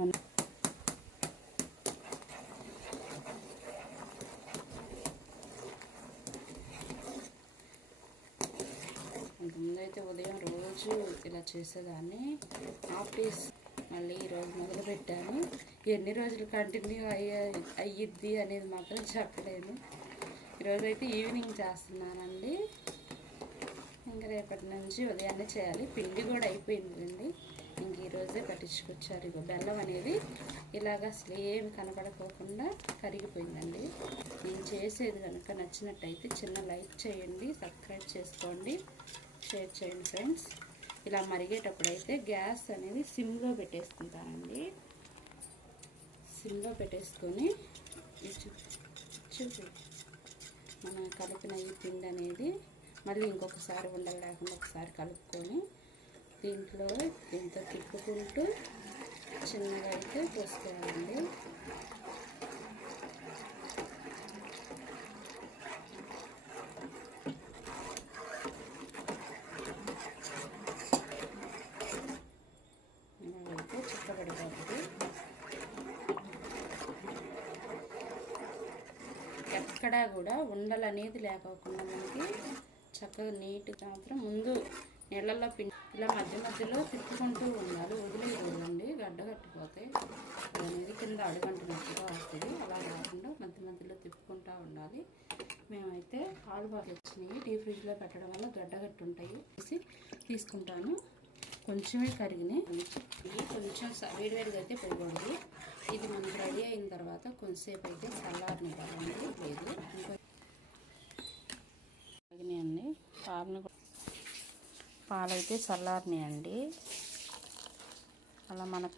ముందైతే ఉదయం రోజు ఇలా చేసేదాన్ని. ఆఫీస్ మళ్ళీ ఈరోజు మొదలు పెట్టాను. ఎన్ని రోజులు కంటిన్యూ అయ్యిద్ది అనేది మాత్రం చెప్పలేను. ఈరోజైతే ఈవినింగ్ చేస్తున్నానండి. ఇంకా రేపటి నుంచి ఉదయాన్నే చేయాలి. పిండి కూడా అయిపోయిందండి. ఇంక ఈరోజే పట్టించుకొచ్చారు. ఇగో బెల్లం అనేది ఇలాగ అసలు ఏమి కనపడకోకుండా కరిగిపోయిందండి. నేను చేసేది కనుక నచ్చినట్టయితే చిన్న లైక్ చేయండి, సబ్స్క్రైబ్ చేసుకోండి, షేర్ చేయండి ఫ్రెండ్స్. ఇలా మరిగేటప్పుడైతే గ్యాస్ అనేది సిమ్లో పెట్టేసుకుంటానండి. సిమ్లో పెట్టేసుకొని మనం కలిపిన ఈ పిండి అనేది మళ్ళీ ఇంకొకసారి ఉండలు లేకుండా ఒకసారి కలుపుకొని దీంతో తిప్పుకుంటూ చిన్నగా అయితే పోసుకోవాలండి. ఇలాగైతే చిక్కబడిపోతుంది. ఎక్కడా కూడా ఉండలు అనేది లేకోకుండా మనకి చక్కగా నీట్గా మాత్రం ముందు నీళ్ళల్లో పిండి ఇలా మధ్య మధ్యలో తిప్పుకుంటూ ఉండాలి. వదిలేయకూడదండి, గడ్డ కట్టిపోతాయి. అనేది కింద అడుగంటున్నట్టుగా వస్తుంది. అలా కాకుండా మధ్య మధ్యలో తిప్పుకుంటూ ఉండాలి. మేమైతే పాలు బాగా వచ్చినాయి. డీప్ ఫ్రిడ్జ్లో పెట్టడం వల్ల గడ్డ కట్టి ఉంటాయి. తీసుకుంటాను. కొంచెమే కరిగినాయి. కొంచెం వేడివేడిగా అయితే పోకూడదు. ఇది మనకి రెడీ అయిన తర్వాత కొంచెంసేపు అయితే చల్లారనివ్వాలండి. లేదు ఇంకా కరిగినాయండి. పాలైతే చల్లారినాయండి. అలా మనకు